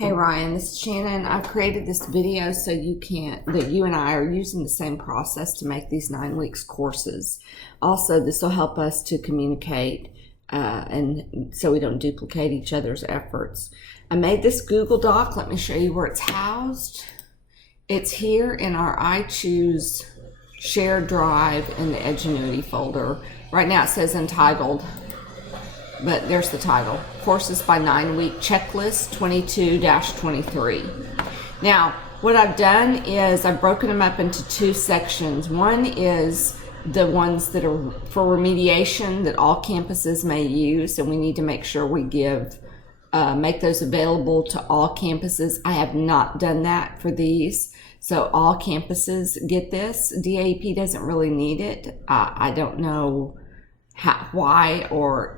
Hey Ryan, this is Shannon. I've created this video so that you and I are using the same process to make these 9 weeks courses. Also, this will help us to communicate and so we don't duplicate each other's efforts. I made this Google Doc. Let me show you where it's housed. It's here in our I Choose shared drive in the Edgenuity folder. Right now it says entitled, but there's the title, Courses by 9 Week Checklist 22-23. Now, what I've done is I've broken them up into 2 sections. One is the ones that are for remediation that all campuses may use, and we need to make sure we make those available to all campuses. I have not done that for these, so all campuses get this. DAEP doesn't really need it. I don't know why, or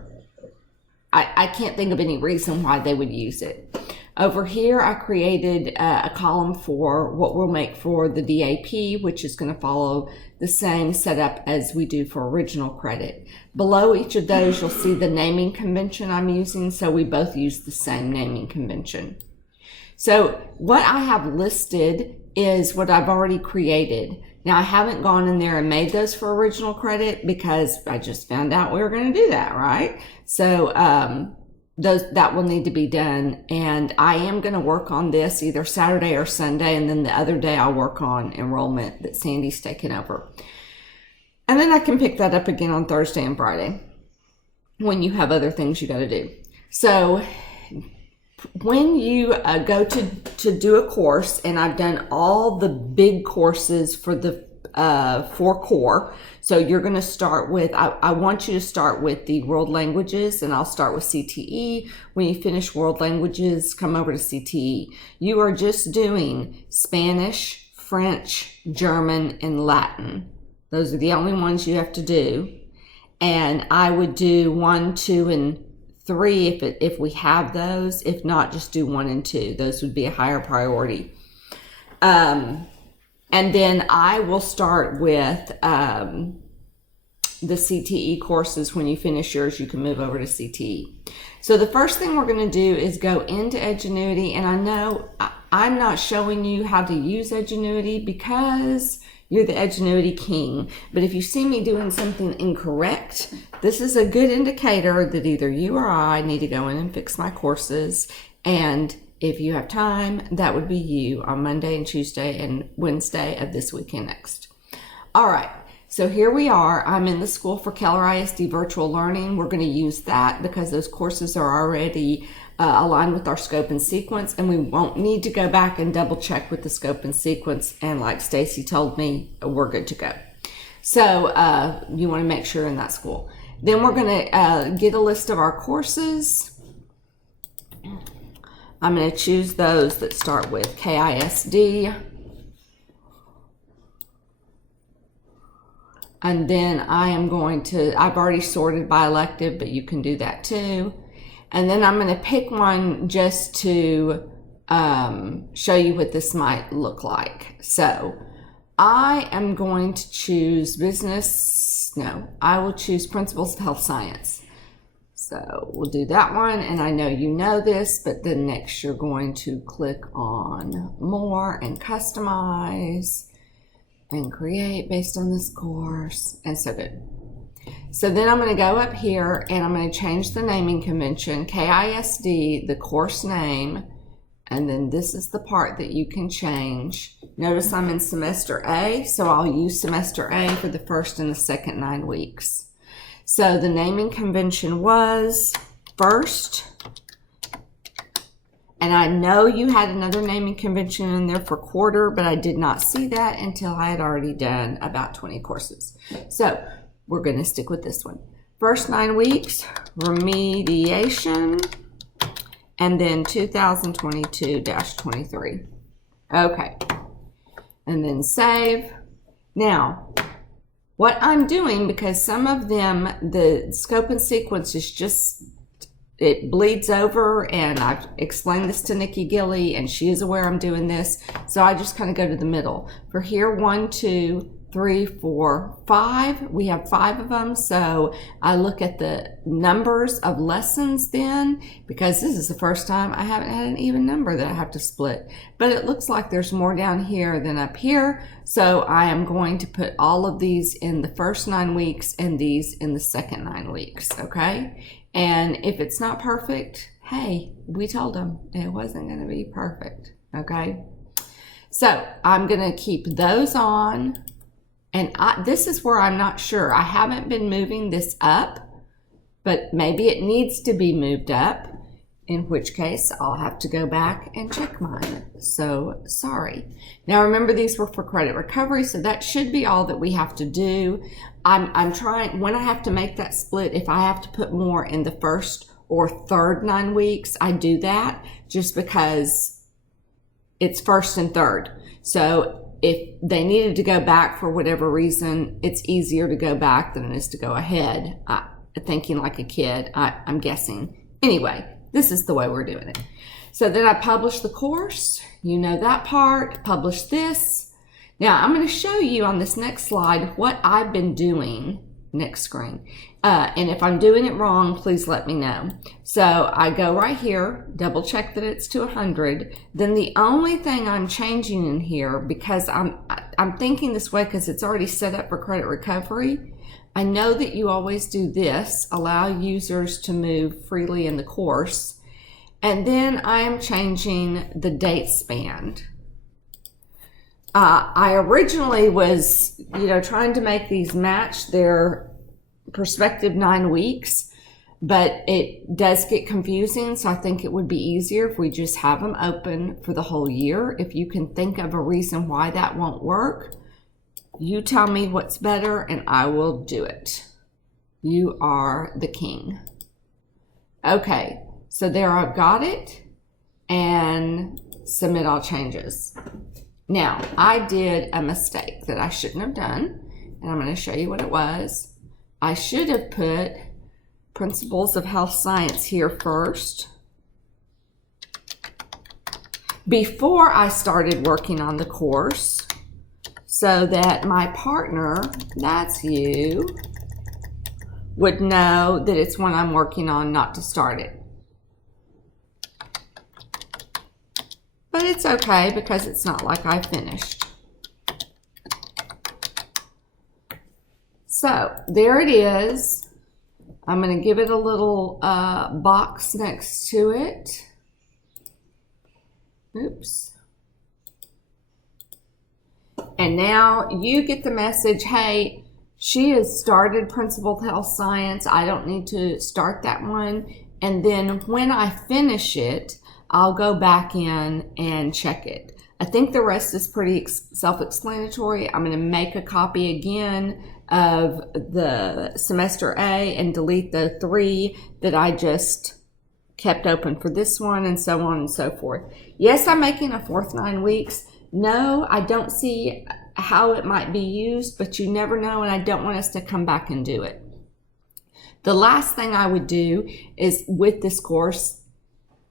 I can't think of any reason why they would use it. Over here, I created a column for what we'll make for the DAP, which is going to follow the same setup as we do for original credit. Below each of those, you'll see the naming convention I'm using, so we both use the same naming convention. So what I have listed is what I've already created. Now, I haven't gone in there and made those for original credit because I just found out we were going to do that, right? So that will need to be done. And I am going to work on this either Saturday or Sunday, and then the other day I'll work on enrollment that Sandy's taken over. And then I can pick that up again on Thursday and Friday when you have other things you got to do. So when you go to do a course, and I've done all the big courses for the 4 core, so you're going to start with, I want you to start with the world languages, and I'll start with CTE. When you finish world languages, come over to CTE. You are just doing Spanish, French, German, and Latin. Those are the only ones you have to do. And I would do 1, 2, and 3 if we have those. If not, just do 1 and 2. Those would be a higher priority. And then I will start with the CTE courses. When you finish yours, you can move over to CTE. So the first thing we're going to do is go into Edgenuity. And I know I'm not showing you how to use Edgenuity because you're the Edgenuity king. But if you see me doing something incorrect, this is a good indicator that either you or I need to go in and fix my courses. And if you have time, that would be you on Monday and Tuesday and Wednesday of this weekend next. All right, so here we are. I'm in the School for Keller ISD Virtual Learning. We're going to use that because those courses are already aligned with our scope and sequence, and we won't need to go back and double check with the scope and sequence. And like Stacy told me, we're good to go. So you want to make sure in that school. Then we're going to get a list of our courses. I'm going to choose those that start with KISD. And then I am going to, I've already sorted by elective, but you can do that too. And then I'm going to pick one just to show you what this might look like. So I am going to choose I will choose Principles of Health Science. So we'll do that one, and I know you know this, but then next you're going to click on More and Customize and Create based on this course, and so good. So then I'm going to go up here and I'm going to change the naming convention, KISD, the course name, and then this is the part that you can change. Notice I'm in semester A, so I'll use semester A for the first and the second 9 weeks. So the naming convention was first, and I know you had another naming convention in there for quarter, but I did not see that until I had already done about 20 courses. So we're going to stick with this one. First 9 weeks, remediation, and then 2022-23. Okay, and then save. Now, what I'm doing, because some of them, the scope and sequence is just, it bleeds over, and I've explained this to Nikki Gilly, and she is aware I'm doing this, so I just kind of go to the middle. For here, 1, 2, 3, 4, 5. We have 5 of them. So I look at the numbers of lessons then, because this is the first time I haven't had an even number that I have to split. But it looks like there's more down here than up here. So I am going to put all of these in the first 9 weeks and these in the second 9 weeks, okay? And if it's not perfect, hey, we told them it wasn't going to be perfect, okay? So I'm going to keep those on. And this is where I'm not sure. I haven't been moving this up, but maybe it needs to be moved up, in which case I'll have to go back and check mine. So sorry. Now remember, these were for credit recovery, so that should be all that we have to do. I'm trying, when I have to make that split, if I have to put more in the first or third 9 weeks, I do that just because it's first and third. So if they needed to go back for whatever reason, it's easier to go back than it is to go ahead. Thinking like a kid, I'm guessing. Anyway, this is the way we're doing it. So then I publish the course. You know that part. Publish this. Now I'm going to show you on this next slide what I've been doing. Next screen. And if I'm doing it wrong, please let me know. So I go right here, double check that it's to 100. Then the only thing I'm changing in here, because I'm thinking this way because it's already set up for credit recovery. I know that you always do this, allow users to move freely in the course. And then I am changing the date span. I originally was, trying to make these match their prospective 9 weeks, but it does get confusing. So I think it would be easier if we just have them open for the whole year. If you can think of a reason why that won't work, you tell me what's better and I will do it. You are the king. Okay, so there I've got it, and submit all changes. Now, I did a mistake that I shouldn't have done, and I'm going to show you what it was. I should have put Principles of Health Science here first before I started working on the course, so that my partner, that's you, would know that it's when I'm working on, not to start it. But it's okay because it's not like I finished. So there it is. I'm going to give it a little box next to it. Oops. And now you get the message, hey, she has started Principle of Health Science. I don't need to start that one. And then when I finish it, I'll go back in and check it. I think the rest is pretty self-explanatory. I'm going to make a copy again of the semester A and delete the 3 that I just kept open for this one, and so on and so forth. Yes, I'm making a 4th 9 weeks. No, I don't see how it might be used, but you never know, and I don't want us to come back and do it. The last thing I would do is with this course,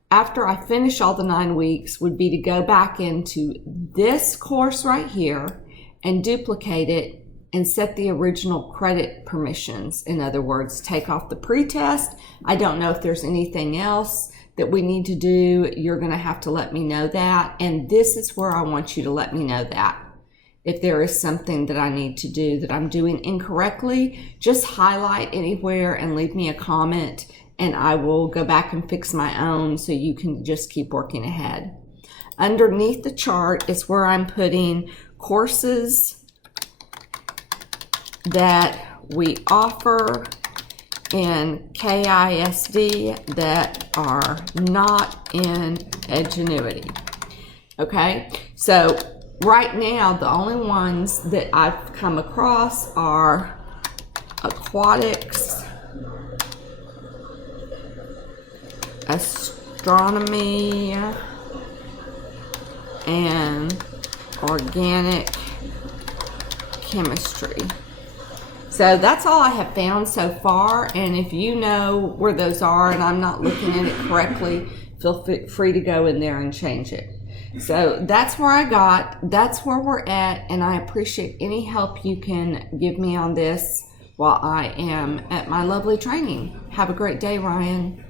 after I finish all the 9 weeks, would be to go back into this course right here and duplicate it and set the original credit permissions. In other words, take off the pretest. I don't know if there's anything else that we need to do. You're going to have to let me know that. And this is where I want you to let me know that. If there is something that I need to do that I'm doing incorrectly, just highlight anywhere and leave me a comment, and I will go back and fix my own so you can just keep working ahead. Underneath the chart is where I'm putting courses that we offer in KISD that are not in Edgenuity. Okay, so right now the only ones that I've come across are aquatics, astronomy, and organic chemistry. So that's all I have found so far, and if you know where those are and I'm not looking at it correctly, feel free to go in there and change it. So that's where I got, that's where we're at, and I appreciate any help you can give me on this while I am at my lovely training. Have a great day, Ryan.